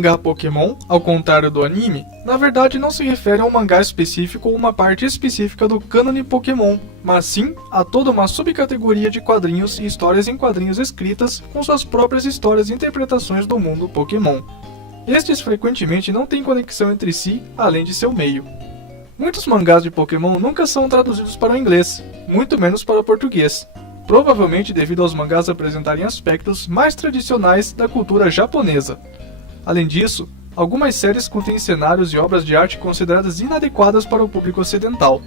mangá Pokémon, ao contrário do anime, na verdade não se refere a um mangá específico ou uma parte específica do cânone Pokémon, mas sim a toda uma subcategoria de quadrinhos e histórias em quadrinhos escritas com suas próprias histórias e interpretações do mundo Pokémon. Estes frequentemente não têm conexão entre si, além de seu meio. Muitos mangás de Pokémon nunca são traduzidos para o inglês, muito menos para o português, provavelmente devido aos mangás apresentarem aspectos mais tradicionais da cultura japonesa. Além disso, algumas séries contêm cenários e obras de arte consideradas inadequadas para o público ocidental.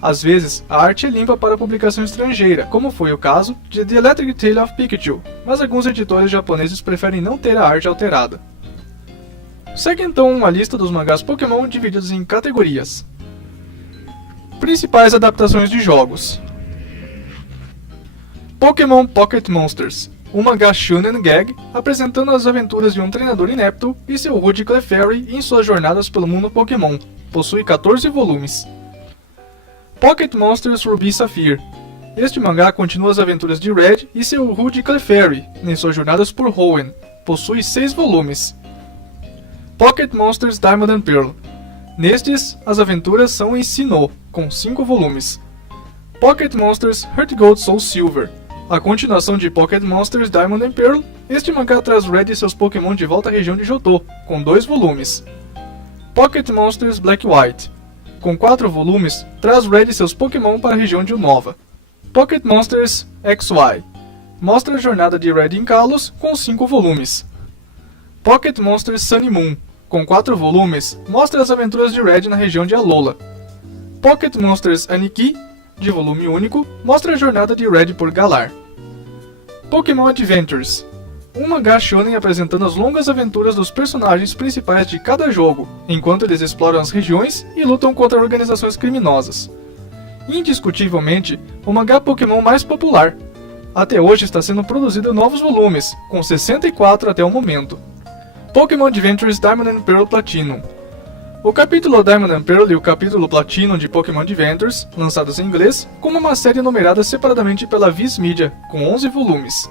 Às vezes, a arte é limpa para publicação estrangeira, como foi o caso de The Electric Tale of Pikachu, mas alguns editores japoneses preferem não ter a arte alterada. Segue então uma lista dos mangás Pokémon divididos em categorias. Principais adaptações de jogos: Pokémon Pocket Monsters, um mangá shonen gag apresentando as aventuras de um treinador inepto e seu Rude Clefairy em suas jornadas pelo mundo Pokémon. Possui 14 volumes. Pocket Monsters Ruby Sapphire. Este mangá continua as aventuras de Red e seu Rude Clefairy em suas jornadas por Hoenn. Possui 6 volumes. Pocket Monsters Diamond and Pearl. Nestes, as aventuras são em Sinnoh, com 5 volumes. Pocket Monsters Heart Gold Soul Silver. A continuação de Pocket Monsters Diamond and Pearl, este mangá traz Red e seus Pokémon de volta à região de Johto, com 2 volumes. Pocket Monsters Black White. Com 4 volumes, traz Red e seus Pokémon para a região de Unova. Pocket Monsters XY. Mostra a jornada de Red em Kalos, com 5 volumes. Pocket Monsters Sun e Moon. Com 4 volumes, mostra as aventuras de Red na região de Alola. Pocket Monsters Aniki, de volume único, mostra a jornada de Red por Galar. Pokémon Adventures, um mangá shonen apresentando as longas aventuras dos personagens principais de cada jogo, enquanto eles exploram as regiões e lutam contra organizações criminosas. Indiscutivelmente, o mangá Pokémon mais popular. Até hoje está sendo produzido novos volumes, com 64 até o momento. Pokémon Adventures Diamond and Pearl Platinum. O capítulo Diamond and Pearl e o capítulo Platinum de Pokémon Adventures, lançados em inglês, como uma série numerada separadamente pela Viz Media, com 11 volumes.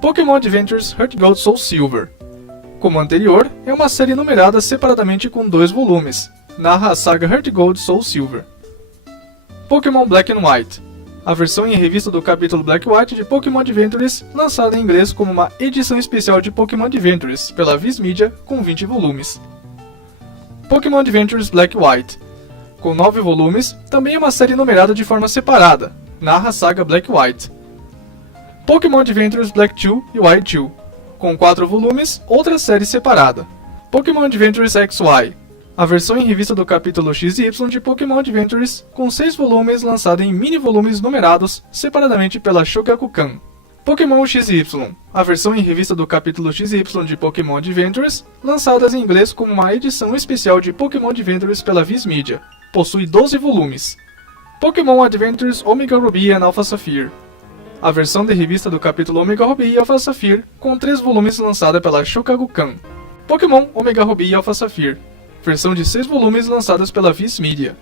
Pokémon Adventures Heart Gold Soul Silver. Como anterior, é uma série numerada separadamente com 2 volumes. Narra a saga Heart Gold Soul Silver. Pokémon Black and White. A versão em revista do capítulo Black White de Pokémon Adventures, lançada em inglês como uma edição especial de Pokémon Adventures, pela Viz Media, com 20 volumes. Pokémon Adventures Black White. Com 9 volumes, também é uma série numerada de forma separada. Narra a saga Black White. Pokémon Adventures Black 2 e White 2. Com 4 volumes, outra série separada. Pokémon Adventures XY. A versão em revista do capítulo XY de Pokémon Adventures, com 6 volumes lançada em mini-volumes numerados, separadamente pela Shogakukan. Pokémon XY. A versão em revista do capítulo XY de Pokémon Adventures, lançadas em inglês como uma edição especial de Pokémon Adventures pela Viz Media. Possui 12 volumes. Pokémon Adventures Omega Ruby e Alpha Sapphire. A versão de revista do capítulo Omega Ruby e Alpha Sapphire, com 3 volumes lançada pela Shogakukan. Pokémon Omega Ruby e Alpha Sapphire. Versão de 6 volumes lançadas pela Viz Media.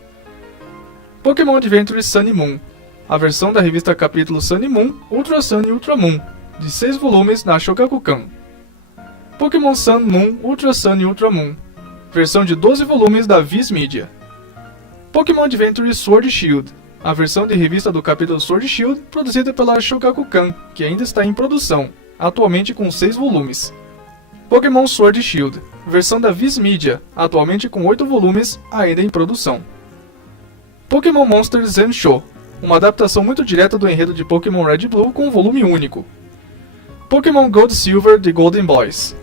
Pokémon Adventures Sun e Moon. A versão da revista capítulo Sun e Moon, Ultra Sun e Ultra Moon, de 6 volumes na Shogakukan. Pokémon Sun, Moon, Ultra Sun e Ultra Moon. Versão de 12 volumes da Viz Media. Pokémon Adventures Sword e Shield. A versão de revista do capítulo Sword e Shield, produzida pela Shogakukan, que ainda está em produção, atualmente com 6 volumes. Pokémon Sword e Shield. Versão da Viz Media, atualmente com 8 volumes, ainda em produção. Pokémon Monsters Zen Show. Uma adaptação muito direta do enredo de Pokémon Red e Blue com um volume único. Pokémon Gold Silver de Golden Boys.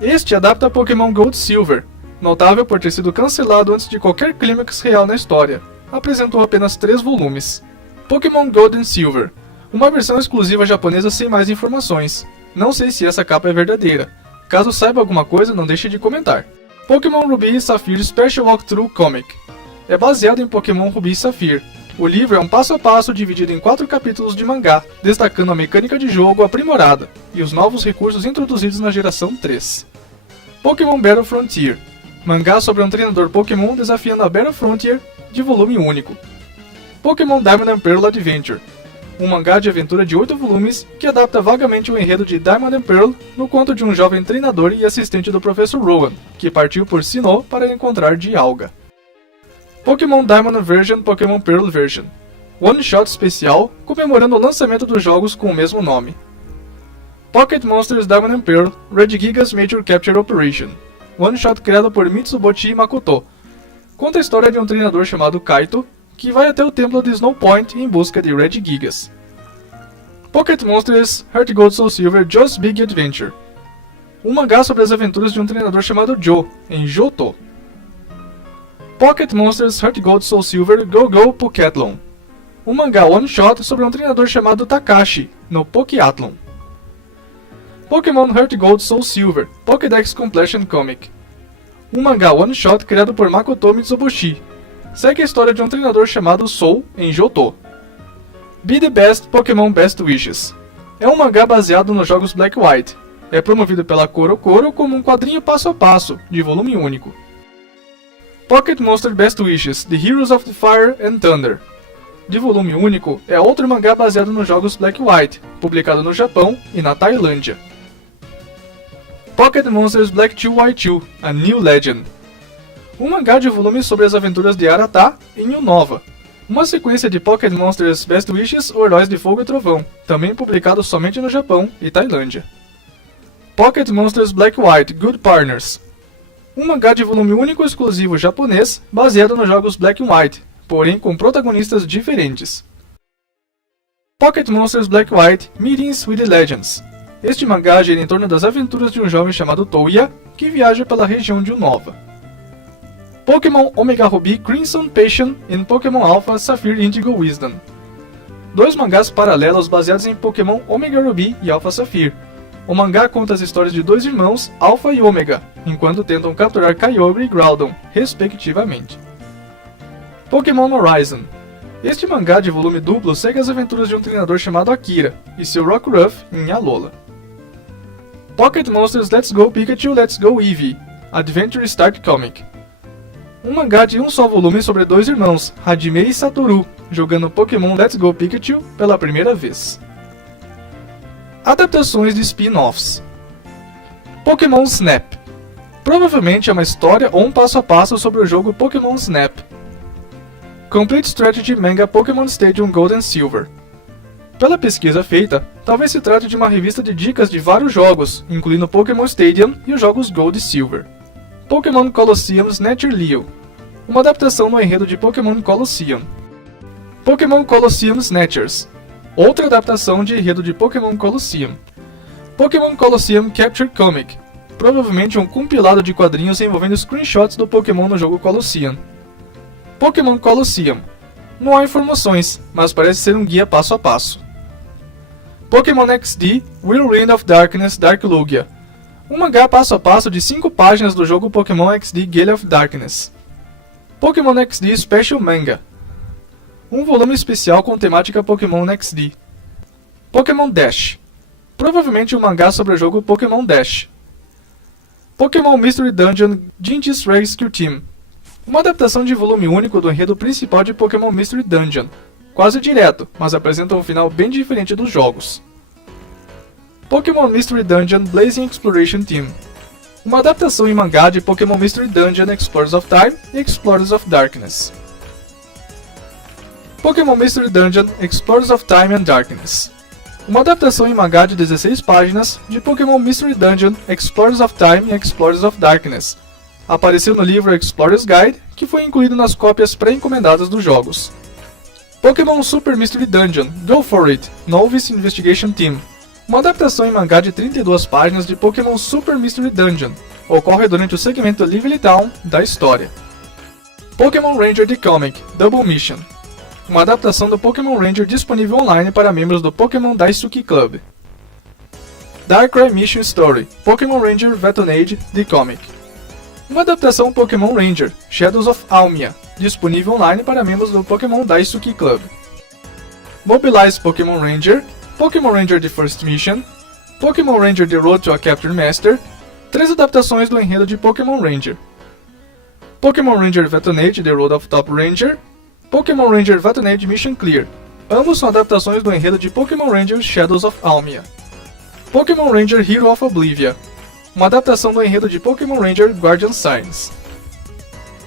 Este adapta Pokémon Gold Silver, notável por ter sido cancelado antes de qualquer clímax real na história. Apresentou apenas 3 volumes. Pokémon Gold and Silver. Uma versão exclusiva japonesa sem mais informações. Não sei se essa capa é verdadeira. Caso saiba alguma coisa, não deixe de comentar. Pokémon Ruby e Sapphire Special Walkthrough Comic. É baseado em Pokémon Ruby e Sapphire. O livro é um passo a passo dividido em 4 capítulos de mangá, destacando a mecânica de jogo aprimorada e os novos recursos introduzidos na geração 3. Pokémon Battle Frontier. Mangá sobre um treinador Pokémon desafiando a Battle Frontier, de volume único. Pokémon Diamond and Pearl Adventure. um mangá de aventura de 8 volumes que adapta vagamente o enredo de Diamond and Pearl no conto de um jovem treinador e assistente do Professor Rowan, que partiu por Sinnoh para encontrar Dialga. Pokémon Diamond Version Pokémon Pearl Version, One Shot especial comemorando o lançamento dos jogos com o mesmo nome. Pocket Monsters Diamond and Pearl Red Gigas Major Capture Operation, One Shot criado por Mitsubochi Makoto. Conta a história de um treinador chamado Kaito, que vai até o templo de Snow Point em busca de Red Gigas. Pocket Monsters Heart Gold Soul Silver Joe's Big Adventure, um mangá sobre as aventuras de um treinador chamado Joe, em Johto. Pocket Monsters Heart Gold Soul Silver Go Go Pokethlon, um mangá one-shot sobre um treinador chamado Takashi, no Pokéathlon. Pokémon Heart Gold Soul Silver Pokédex Completion Comic, um mangá one-shot criado por Makoto Mitsuboshi. Segue a história de um treinador chamado Soul em Johto. Be the Best Pokémon Best Wishes, é um mangá baseado nos jogos Black White. É promovido pela CoroCoro como um quadrinho passo a passo, de volume único. Pocket Monster Best Wishes The Heroes of the Fire and Thunder, de volume único, é outro mangá baseado nos jogos Black White, publicado no Japão e na Tailândia. Pocket Monsters Black 2 White 2 A New Legend, um mangá de volume sobre as aventuras de Arata em Unova, uma sequência de Pocket Monsters Best Wishes ou Heróis de Fogo e Trovão, também publicado somente no Japão e Tailândia. Pocket Monsters Black White Good Partners, um mangá de volume único exclusivo japonês baseado nos jogos Black and White, porém com protagonistas diferentes. Pocket Monsters Black White Meetings with the Legends, este mangá gira em torno das aventuras de um jovem chamado Touya, que viaja pela região de Unova. Pokémon Omega Ruby Crimson Passion e Pokémon Alpha Sapphire Indigo Wisdom, dois mangás paralelos baseados em Pokémon Omega Ruby e Alpha Sapphire. O mangá conta as histórias de dois irmãos, Alpha e Omega, enquanto tentam capturar Kyogre e Groudon, respectivamente. Pokémon Horizon, este mangá de volume duplo segue as aventuras de um treinador chamado Akira e seu Rockruff em Alola. Pocket Monsters Let's Go Pikachu Let's Go Eevee Adventure Start Comic, um mangá de um só volume sobre dois irmãos, Hajime e Satoru, jogando Pokémon Let's Go Pikachu pela primeira vez. Adaptações de spin-offs. Pokémon Snap, provavelmente é uma história ou um passo a passo sobre o jogo Pokémon Snap. Complete Strategy Manga Pokémon Stadium Gold and Silver. Pela pesquisa feita, talvez se trate de uma revista de dicas de vários jogos, incluindo Pokémon Stadium e os jogos Gold e Silver. Pokémon Colosseum Snatcher Leo, uma adaptação no enredo de Pokémon Colosseum. Pokémon Colosseum Snatchers, outra adaptação de enredo de Pokémon Colosseum. Pokémon Colosseum Capture Comic, provavelmente um compilado de quadrinhos envolvendo screenshots do Pokémon no jogo Colosseum. Pokémon Colosseum, não há informações, mas parece ser um guia passo a passo. Pokémon XD Whirlwind of Darkness Dark Lugia, um mangá passo a passo de 5 páginas do jogo Pokémon XD Gale of Darkness. Pokémon XD Special Manga, um volume especial com temática Pokémon XD. Pokémon Dash, provavelmente um mangá sobre o jogo Pokémon Dash. Pokémon Mystery Dungeon Jinji's Rescue Team, uma adaptação de volume único do enredo principal de Pokémon Mystery Dungeon, quase direto, mas apresenta um final bem diferente dos jogos. Pokémon Mystery Dungeon Blazing Exploration Team, uma adaptação em mangá de Pokémon Mystery Dungeon Explorers of Time e Explorers of Darkness. Pokémon Mystery Dungeon Explorers of Time and Darkness, uma adaptação em mangá de 16 páginas de Pokémon Mystery Dungeon Explorers of Time e Explorers of Darkness. Apareceu no livro Explorer's Guide, que foi incluído nas cópias pré-encomendadas dos jogos. Pokémon Super Mystery Dungeon Go For It Novice Investigation Team, uma adaptação em mangá de 32 páginas de Pokémon Super Mystery Dungeon, ocorre durante o segmento Lively Town da história. Pokémon Ranger The Comic Double Mission, uma adaptação do Pokémon Ranger disponível online para membros do Pokémon Daisuki Club. Darkrai Mission Story Pokémon Ranger Vetonade The Comic, uma adaptação Pokémon Ranger Shadows of Almia, disponível online para membros do Pokémon Daisuki Club. Mobilize Pokémon Ranger, Pokémon Ranger The First Mission, Pokémon Ranger The Road to a Capture Master, 3 adaptações do enredo de Pokémon Ranger. Pokémon Ranger Vetonade The Road of Top Ranger, Pokémon Ranger Vetonade Mission Clear, Ambos são adaptações do enredo de Pokémon Ranger Shadows of Almia. Pokémon Ranger Hero of Oblivia, uma adaptação do enredo de Pokémon Ranger Guardian Signs.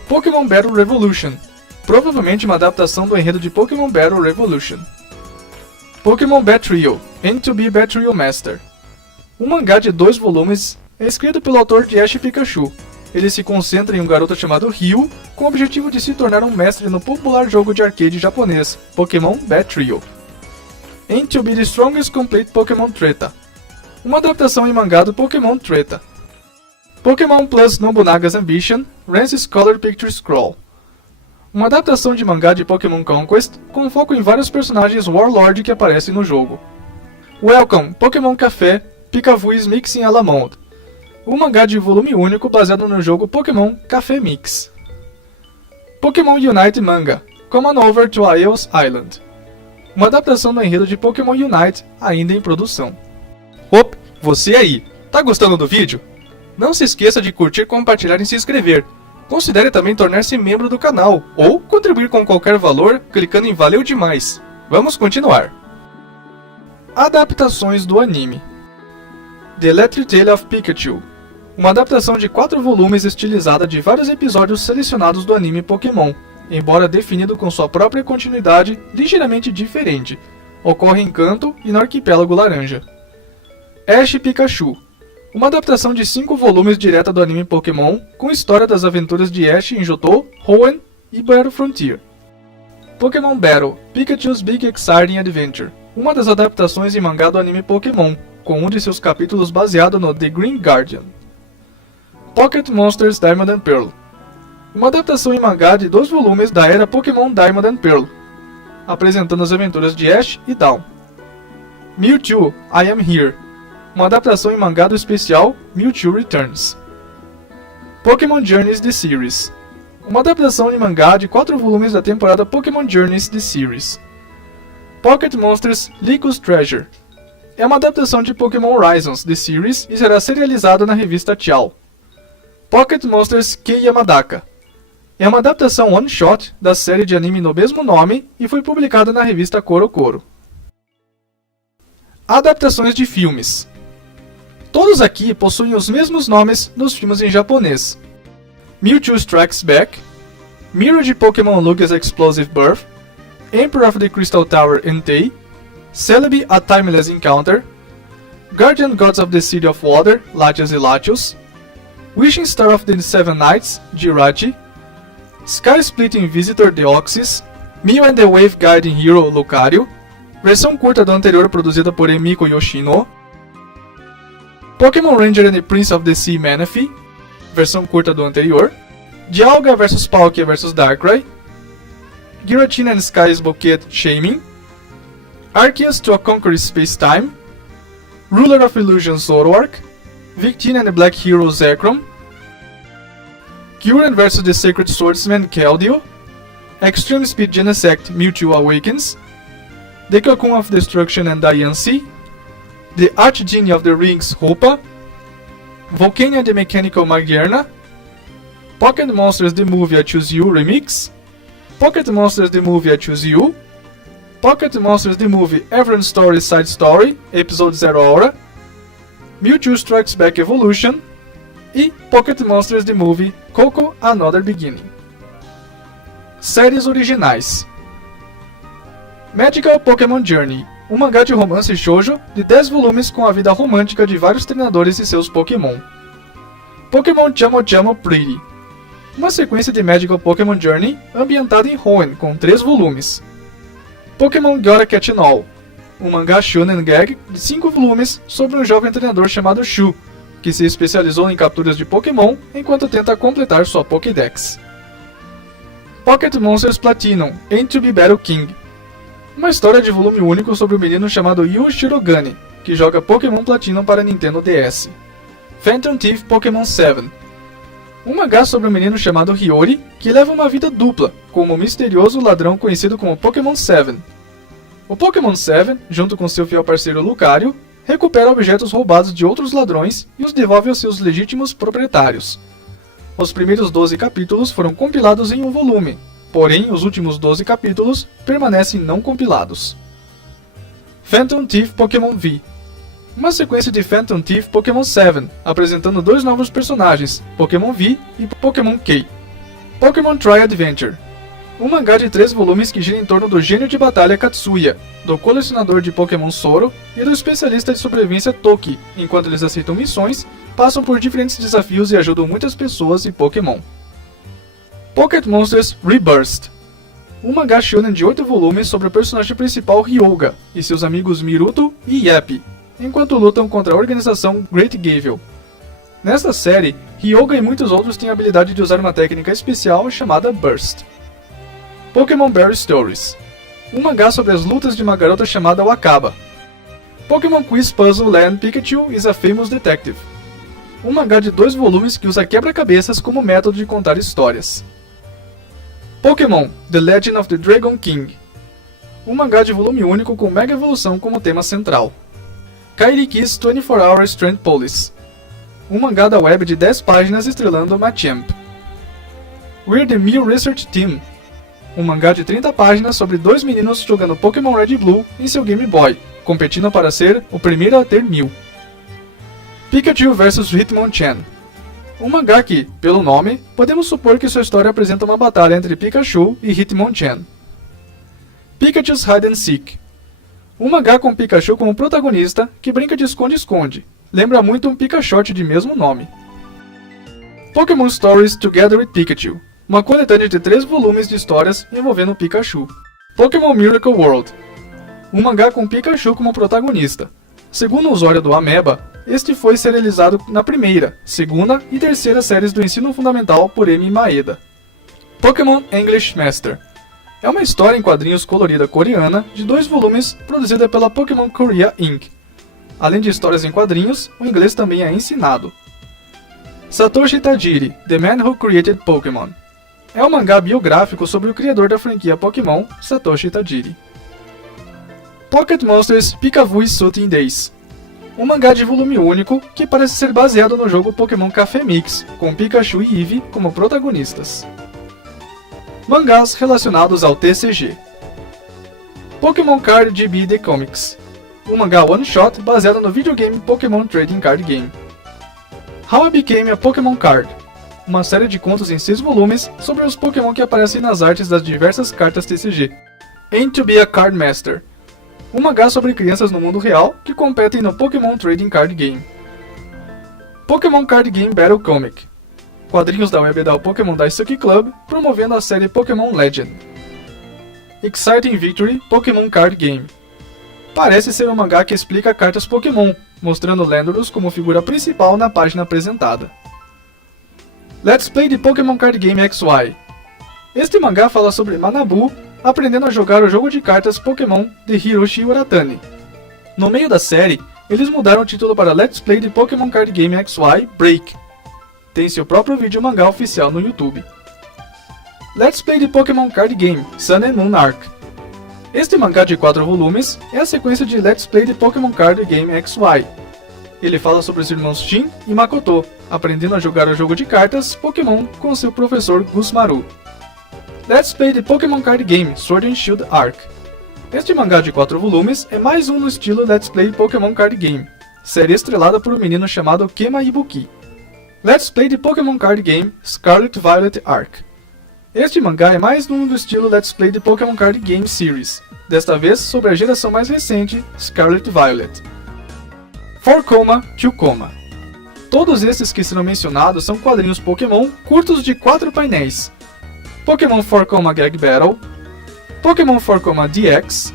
Pokémon Battle Revolution, provavelmente uma adaptação do enredo de Pokémon Battle Revolution. Pokémon Batrio, N2B Batrio Master. Um mangá de 2 volumes é escrito pelo autor de Ash Pikachu. Ele se concentra em um garoto chamado Ryu, com o objetivo de se tornar um mestre no popular jogo de arcade japonês, Pokémon Batrio. N2B The Strongest Complete Pokémon Treta, uma adaptação em mangá do Pokémon Treta. Pokémon Plus Nobunaga's Ambition, Rance's Color Picture Scroll, uma adaptação de mangá de Pokémon Conquest, com foco em vários personagens Warlord que aparecem no jogo. Welcome, Pokémon Café, Pikavu's Mixing à la Mode, um mangá de volume único baseado no jogo Pokémon Café Mix. Pokémon Unite Manga, Come On Over to Aeos Island, uma adaptação do enredo de Pokémon Unite ainda em produção. Op, você aí, tá gostando do vídeo? Não se esqueça de curtir, compartilhar e se inscrever. Considere também tornar-se membro do canal, ou contribuir com qualquer valor clicando em Valeu Demais. Vamos continuar. Adaptações do anime. The Electric Tale of Pikachu, uma adaptação de 4 volumes estilizada de vários episódios selecionados do anime Pokémon, embora definido com sua própria continuidade ligeiramente diferente. Ocorre em Kanto e no Arquipélago Laranja. Ash Pikachu, uma adaptação de 5 volumes direta do anime Pokémon, com história das aventuras de Ash em Johto, Hoenn e Battle Frontier. Pokémon Battle, Pikachu's Big Exciting Adventure, uma das adaptações em mangá do anime Pokémon, com um de seus capítulos baseado no The Green Guardian. Pocket Monsters Diamond and Pearl, uma adaptação em mangá de 2 volumes da era Pokémon Diamond and Pearl, apresentando as aventuras de Ash e Dawn. Mewtwo, I Am Here, uma adaptação em mangá do especial Mewtwo Returns. Pokémon Journeys The Series, uma adaptação em mangá de 4 volumes da temporada Pokémon Journeys The Series. Pocket Monsters Lycos Treasure, é uma adaptação de Pokémon Horizons The Series e será serializada na revista Tchau. Pocket Monsters Kei Yamadaka, é uma adaptação one-shot da série de anime no mesmo nome e foi publicada na revista Coro Coro. Adaptações de filmes. Todos aqui possuem os mesmos nomes nos filmes em japonês. Mewtwo Strikes Back, Mirror de Pokémon Lugia's Explosive Birth, Emperor of the Crystal Tower Entei, Celebi A Timeless Encounter, Guardian Gods of the City of Water, Latios e Latios, Wishing Star of the Seven Knights, Jirachi, Sky Splitting Visitor Deoxys, Mew and the Wave Guiding Hero Lucario, versão curta do anterior produzida por Emiko Yoshino, Pokémon Ranger and the Prince of the Sea Manaphy, versão curta do anterior, Dialga vs Palkia vs Darkrai, Giratina and Sky's Bouquet Shaming, Arceus to a Conquer Space-Time, Ruler of Illusion Zoroark, Victini and the Black Hero Zekrom, Kyurem vs the Sacred Swordsman Keldeo, Extreme Speed Genesect Mewtwo Awakens, The Cocoon of Destruction and Diancie, The Archgenie of the Rings Hoopa, Volcania the Mechanical Magearna, Pocket Monsters The Movie I Choose You Remix, Pocket Monsters The Movie I Choose You, Pocket Monsters The Movie Everend Story Side Story, Episode 0 Hora, Mewtwo Strikes Back Evolution e Pocket Monsters The Movie Coco Another Beginning. Séries originais. Magical Pokémon Journey, um mangá de romance shoujo de 10 volumes com a vida romântica de vários treinadores e seus Pokémon. Pokémon Chamo Chamo Pretty, uma sequência de Magical Pokémon Journey ambientada em Hoenn com 3 volumes. Pokémon Gotta Catch 'Em All, um mangá shonen gag de 5 volumes sobre um jovem treinador chamado Shu, que se especializou em capturas de Pokémon enquanto tenta completar sua Pokédex. Pocket Monsters Platinum N2B Battle King, uma história de volume único sobre um menino chamado Yu Shirogane, que joga Pokémon Platinum para Nintendo DS. Phantom Thief Pokémon 7, um mangá sobre um menino chamado Hiyori, que leva uma vida dupla, como um misterioso ladrão conhecido como Pokémon 7. O Pokémon 7, junto com seu fiel parceiro Lucario, recupera objetos roubados de outros ladrões e os devolve aos seus legítimos proprietários. Os primeiros 12 capítulos foram compilados em um volume, porém os últimos 12 capítulos permanecem não compilados. Phantom Thief Pokémon V. Uma sequência de Phantom Thief Pokémon 7, apresentando 2 novos personagens, Pokémon V e Pokémon K. Pokémon Tri Adventure. Um mangá de 3 volumes que gira em torno do gênio de batalha Katsuya, do colecionador de Pokémon Soro e do especialista de sobrevivência Toki, enquanto eles aceitam missões, passam por diferentes desafios e ajudam muitas pessoas e Pokémon. Pocket Monsters Rebirth. Um mangá shonen de 8 volumes sobre o personagem principal Hyouga e seus amigos Miruto e Yappy, enquanto lutam contra a organização Great Gavel. Nesta série, Hyouga e muitos outros têm a habilidade de usar uma técnica especial chamada Burst. Pokémon Berry Stories. Um mangá sobre as lutas de uma garota chamada Wakaba. Pokémon Quiz Puzzle Land Pikachu is a Famous Detective. Um mangá de 2 volumes que usa quebra-cabeças como método de contar histórias. Pokémon The Legend of the Dragon King. Um mangá de volume único com Mega Evolução como tema central. Kairi Kiss 24 Hour Strength Police. Um mangá da web de 10 páginas estrelando Machamp. We're the Mew Research Team. Um mangá de 30 páginas sobre 2 meninos jogando Pokémon Red e Blue em seu Game Boy, competindo para ser o primeiro a ter Mew. Pikachu vs Hitmonchan. Um mangá que, pelo nome, podemos supor que sua história apresenta uma batalha entre Pikachu e Hitmonchan. Pikachu's Hide and Seek. Um mangá com Pikachu como protagonista que brinca de esconde-esconde. Lembra muito um Pikachot de mesmo nome. Pokémon Stories Together with Pikachu. Uma coletânea de 3 volumes de histórias envolvendo Pikachu. Pokémon Miracle World. Um mangá com Pikachu como protagonista. Segundo o usuário do Ameba, este foi serializado na primeira, segunda e terceira séries do ensino fundamental por M. Maeda. Pokémon English Master. É uma história em quadrinhos colorida coreana de 2 volumes produzida pela Pokémon Korea Inc. Além de histórias em quadrinhos, o inglês também é ensinado. Satoshi Tajiri, The Man Who Created Pokémon. É um mangá biográfico sobre o criador da franquia Pokémon, Satoshi Tajiri. Pocket Monsters Pikavui Shooting Days. Um mangá de volume único que parece ser baseado no jogo Pokémon Café Mix, com Pikachu e Eevee como protagonistas. Mangás relacionados ao TCG. Pokémon Card GB The Comics. Um mangá one-shot baseado no videogame Pokémon Trading Card Game. How I Became a Pokémon Card. Uma série de contos em 6 volumes sobre os Pokémon que aparecem nas artes das diversas cartas TCG. Aim to be a Card Master. Um mangá sobre crianças no mundo real que competem no Pokémon Trading Card Game. Pokémon Card Game Battle Comic. Quadrinhos da web da Pokémon Daisuke Club promovendo a série Pokémon Legend. Exciting Victory Pokémon Card Game. Parece ser um mangá que explica cartas Pokémon, mostrando Landorus como figura principal na página apresentada. Let's Play the Pokémon Card Game XY. Este mangá fala sobre Manabu aprendendo a jogar o jogo de cartas Pokémon de Hiroshi Uratani. No meio da série, eles mudaram o título para Let's Play the Pokémon Card Game XY Break. Tem seu próprio vídeo mangá oficial no YouTube. Let's Play the Pokémon Card Game Sun and Moon Arc. Este mangá de 4 volumes é a sequência de Let's Play the Pokémon Card Game XY. Ele fala sobre os irmãos Shin e Makoto, aprendendo a jogar o jogo de cartas Pokémon com seu professor Gusmaru. Let's Play the Pokémon Card Game Sword and Shield Arc. Este mangá de 4 volumes é mais um no estilo Let's Play Pokémon Card Game, série estrelada por um menino chamado Kema Ibuki. Let's Play the Pokémon Card Game Scarlet Violet Arc. Este mangá é mais um do estilo Let's Play the Pokémon Card Game Series, desta vez sobre a geração mais recente, Scarlet Violet. 4 to Coma. Todos esses que serão mencionados são quadrinhos Pokémon curtos de 4 painéis. Pokémon 4 Gag Battle, Pokémon 4 DX,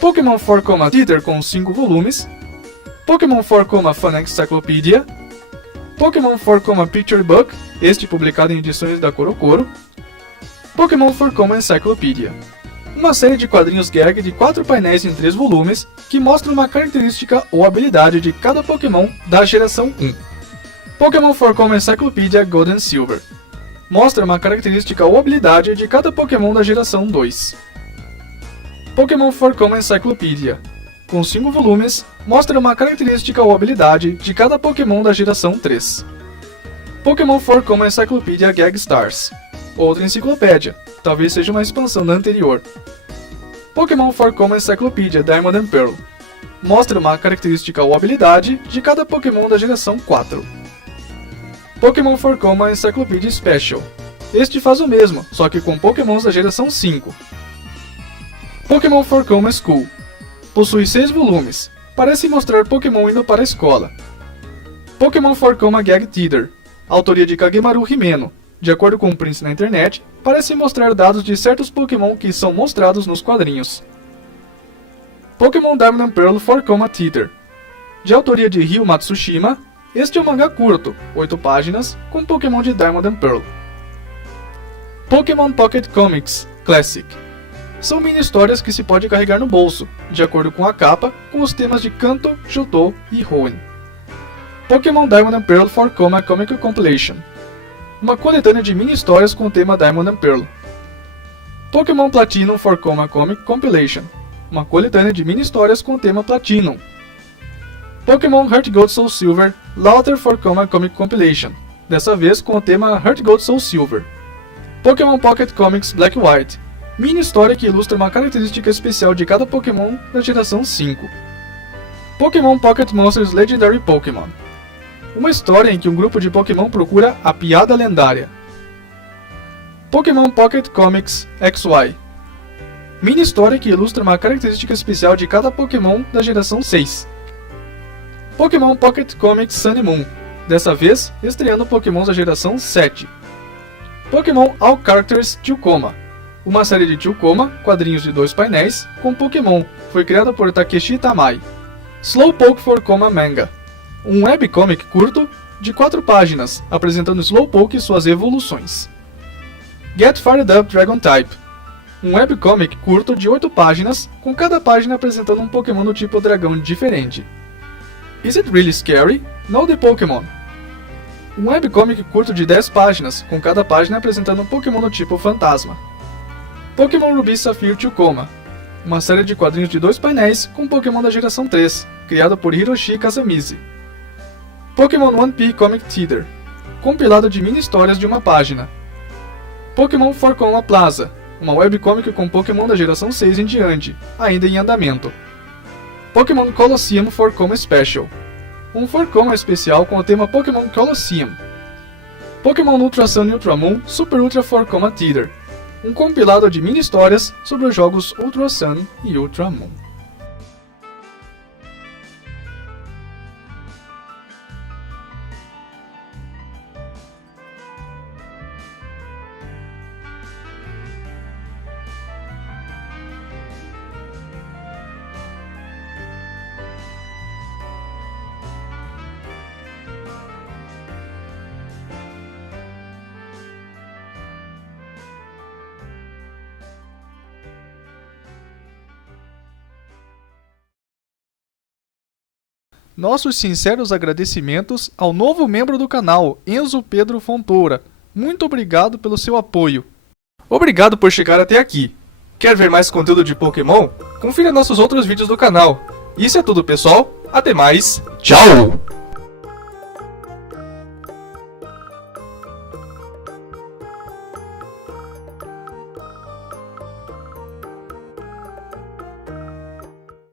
Pokémon 4 Theater com 5 volumes, Pokémon 4 Fan Encyclopedia, Pokémon 4 Picture Book, este publicado em edições da Korokoro, Pokémon 4 Encyclopedia. Uma série de quadrinhos gag de 4 painéis em 3 volumes que mostram uma característica ou habilidade de cada Pokémon da geração 1. Pokémon 4 Encyclopedia Gold and Silver. Mostra uma característica ou habilidade de cada Pokémon da geração 2. Pokémon 4 Encyclopedia. Com 5 volumes, mostra uma característica ou habilidade de cada Pokémon da geração 3. Pokémon 4 Encyclopedia Gag Stars. outra enciclopédia, talvez seja uma expansão da anterior. Pokémon 4 Encyclopedia Diamond and Pearl mostra uma característica ou habilidade de cada Pokémon da geração 4. Pokémon 4 Encyclopedia Special. Este faz o mesmo, só que com Pokémons da geração 5. Pokémon 4 School. Possui 6 volumes. Parece mostrar Pokémon indo para a escola. Pokémon 4 Gag Teeter. Autoria de Kagemaru Himeno. De acordo com o Prince na internet, parece mostrar dados de certos Pokémon que são mostrados nos quadrinhos. Pokémon Diamond and Pearl 4 Teeter. De autoria de Ryu Matsushima, este é um mangá curto, 8 páginas, com Pokémon de Diamond and Pearl. Pokémon Pocket Comics Classic. São mini-histórias que se pode carregar no bolso, de acordo com a capa, com os temas de Kanto, Johto e Hoenn. Pokémon Diamond and Pearl 4 Comic Compilation. Uma coletânea de mini-histórias com o tema Diamond and Pearl. Pokémon Platinum 4 Comic Compilation. Uma coletânea de mini-histórias com o tema Platinum. Pokémon Heart Gold Soul Silver Lauter 4 Comic Compilation. Dessa vez com o tema Heart Gold Soul Silver. Pokémon Pocket Comics Black White. Mini-história que ilustra uma característica especial de cada Pokémon da geração 5. Pokémon Pocket Monsters Legendary Pokémon. Uma história em que um grupo de Pokémon procura a piada lendária. Pokémon Pocket Comics XY. Mini história que ilustra uma característica especial de cada Pokémon da geração 6. Pokémon Pocket Comics Sun e Moon. Dessa vez, estreando Pokémons da geração 7. Pokémon All Characters Tillcoma. Uma série de Tillcoma, quadrinhos de 2 painéis, com Pokémon. Foi criada por Takeshi Tamai. Slowpoke 4 Manga. Um webcomic curto de 4 páginas, apresentando Slowpoke e suas evoluções. Get Fired Up Dragon Type. Um webcomic curto de 8 páginas, com cada página apresentando um Pokémon do tipo dragão diferente. Is It Really Scary? Know the Pokémon. Um webcomic curto de 10 páginas, com cada página apresentando um Pokémon do tipo fantasma. Pokémon Ruby Sapphire Tillcoma. Uma série de quadrinhos de 2 painéis com Pokémon da geração 3, criada por Hiroshi Kasamizi. Pokémon One P Comic Teeter. Compilado de mini-histórias de 1 página. Pokémon 4 Plaza. Uma webcomic com Pokémon da geração 6 em diante, ainda em andamento. Pokémon Colosseum 4 Special. Um 4 especial com o tema Pokémon Colosseum. Pokémon Ultra Sun e Ultra Moon Super Ultra 4 Teeter. Um compilado de mini-histórias sobre os jogos Ultra Sun e Ultra Moon. Nossos sinceros agradecimentos ao novo membro do canal, Enzo Pedro Fontoura. Muito obrigado pelo seu apoio. Obrigado por chegar até aqui. Quer ver mais conteúdo de Pokémon? Confira nossos outros vídeos do canal. Isso é tudo, pessoal. Até mais. Tchau!